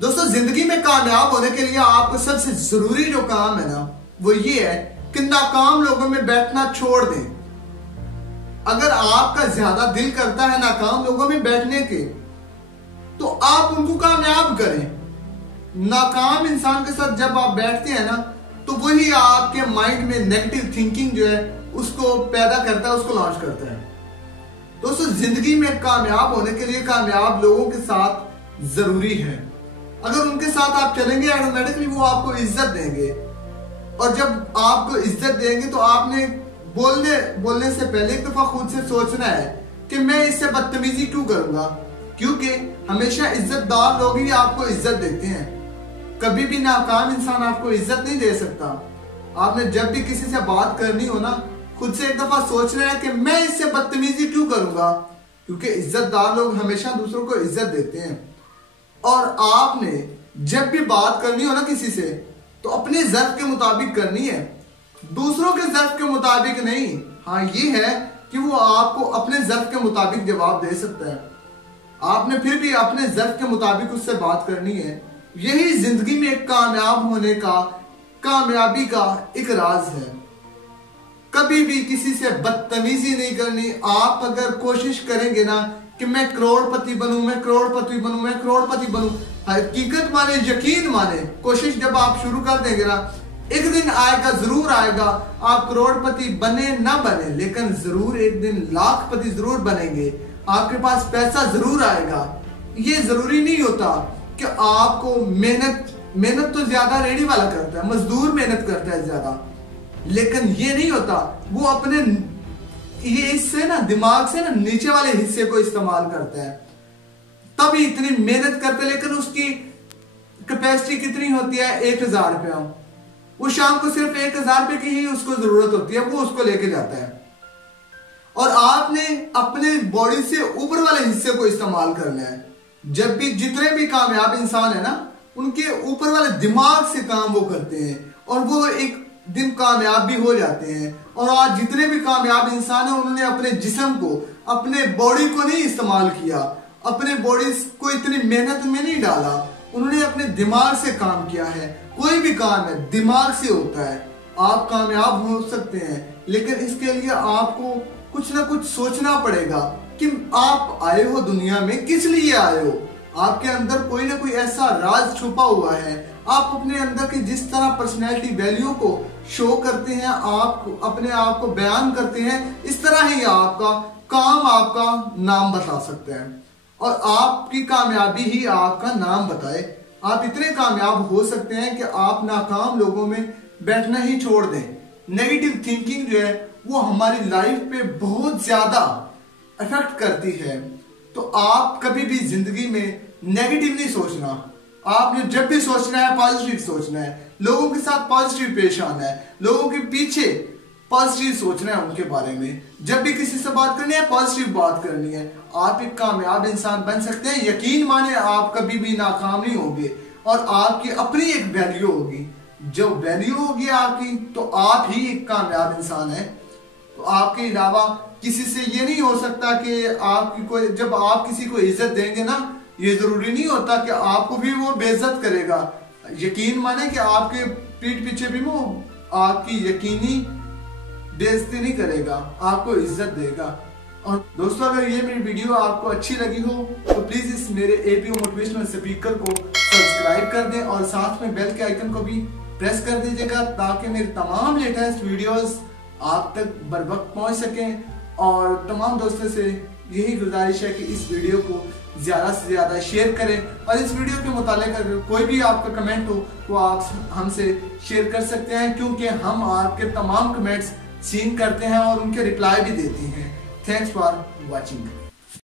दोस्तों जिंदगी में कामयाब होने के लिए आपको सबसे जरूरी जो काम है ना वो ये है कि नाकाम लोगों में बैठना छोड़ दें। अगर आपका ज्यादा दिल करता है नाकाम लोगों में बैठने के तो आप उनको कामयाब करें। नाकाम इंसान के साथ जब आप बैठते हैं ना तो वही आपके माइंड में नेगेटिव थिंकिंग जो है उसको पैदा करता है, उसको लॉन्च करता है। दोस्तों जिंदगी में कामयाब होने के लिए कामयाब लोगों के साथ जरूरी है। अगर उनके साथ आप चलेंगे ऑटोमेटिकली वो आपको इज्जत देंगे, और जब आपको इज्जत देंगे तो आपने बोलने से पहले एक दफा खुद से सोचना है कि मैं इससे बदतमीजी क्यों करूंगा, क्योंकि हमेशा इज्जतदार लोग ही आपको इज्जत देते हैं। कभी भी नाकाम इंसान आपको इज्जत नहीं दे सकता। आपने जब भी किसी से बात करनी हो ना खुद से एक दफा सोचना है कि मैं इससे बदतमीजी क्यों करूंगा, क्योंकि इज्जतदार लोग हमेशा दूसरों को इज्जत देते हैं। और आपने जब भी बात करनी हो ना किसी से तो अपने ज़र्फ के मुताबिक करनी है, दूसरों के ज़र्फ के मुताबिक नहीं। हाँ ये है कि वो आपको अपने ज़र्फ के मुताबिक जवाब दे सकता है, आपने फिर भी अपने ज़र्फ के मुताबिक उससे बात करनी है। यही जिंदगी में कामयाब होने का, कामयाबी का एक राज है। कभी भी किसी से बदतमीजी नहीं करनी। आप अगर कोशिश करेंगे ना कि मैं करोड़पति बनूं, मैं करोड़पति बनूं, मैं करोड़पति बनूं, हकीकत माने, यकीन माने, कोशिश जब आप शुरू कर देंगे ना एक दिन आएगा, जरूर आएगा। आप करोड़पति बने ना बने लेकिन जरूर एक दिन लाखपति जरूर बनेंगे। आपके पास पैसा जरूर आएगा। ये जरूरी नहीं होता कि आपको मेहनत तो ज्यादा रेडी वाला करता है, मजदूर मेहनत करता है ज्यादा, लेकिन ये नहीं होता वो अपने ये इससे ना दिमाग से ना नीचे वाले हिस्से को इस्तेमाल करता है, तभी इतनी मेहनत करते। लेकिन उसकी कैपेसिटी कितनी होती है? 1000 रुपया। वो शाम को सिर्फ 1000 रुपए की ही उसको जरूरत होती है, वो उसको लेके जाता है। और आपने अपने बॉडी से ऊपर वाले हिस्से को इस्तेमाल करना है। जब भी जितने भी कामयाब इंसान है ना उनके ऊपर वाले दिमाग से काम वो करते हैं और वो एक दिन कामयाब भी हो जाते हैं। और आज जितने भी कामयाब इंसान हैं उन्होंने अपने जिस्म को, अपने बॉडी को नहीं इस्तेमाल किया, अपने बॉडी को इतनी मेहनत में नहीं डाला, उन्होंने अपने दिमाग से काम किया है। कोई भी काम है दिमाग से होता है। आप कामयाब हो सकते हैं लेकिन इसके लिए आपको कुछ ना कुछ सोचना पड़ेगा कि आप आए हो दुनिया में किस लिए आए हो। आपके अंदर कोई ना कोई ऐसा राज छुपा हुआ है। आप अपने अंदर की जिस तरह पर्सनैलिटी वैल्यू को शो करते हैं, आप अपने आप को बयान करते हैं, इस तरह ही आपका काम आपका नाम बता सकते हैं और आपकी कामयाबी ही आपका नाम बताए। आप इतने कामयाब हो सकते हैं कि आप नाकाम लोगों में बैठना ही छोड़ दें। नेगेटिव थिंकिंग जो है वो हमारी लाइफ पे बहुत ज्यादा इफेक्ट करती है। तो आप कभी भी जिंदगी में नेगेटिव नहीं सोचना। आपने जब भी सोचना है पॉजिटिव सोचना है, लोगों के साथ पॉजिटिव पेश आना है, लोगों के पीछे पॉजिटिव सोचना है उनके बारे में। जब भी किसी से बात करनी है पॉजिटिव बात करनी है। आप एक कामयाब इंसान बन सकते हैं। यकीन माने आप कभी भी नाकाम नहीं होंगे और आपकी अपनी एक वैल्यू होगी। जब वैल्यू होगी आपकी तो आप ही एक कामयाब इंसान है। तो आपके अलावा किसी से ये नहीं हो सकता कि आपकी कोई, जब आप किसी को इज्जत देंगे ना ये जरूरी नहीं होता कि आपको भी वो बेइज्जत करेगा। यकीन माने कि आपके पीठ पीछे भी वो आपकी यकीनी बेइज्जती नहीं करेगा, आपको इज्जत देगा। और दोस्तों अगर ये मेरी वीडियो आपको अच्छी लगी हो तो प्लीज इस मेरे एपीओ मोटिवेशनल स्पीकर को सब्सक्राइब कर दें और साथ में बेल के आइकन को भी प्रेस कर दीजिएगा ताकि मेरे तमाम लेटेस्ट वीडियोस आप तक बर वक्त पहुंच सकें। और तमाम दोस्तों से यही गुजारिश है कि इस वीडियो को ज्यादा से ज्यादा शेयर करें और इस वीडियो के मुतालिक अगर कोई भी आपका कमेंट हो तो आप हमसे शेयर कर सकते हैं, क्योंकि हम आपके तमाम कमेंट्स सीन करते हैं और उनके रिप्लाई भी देते हैं। Thanks for watching.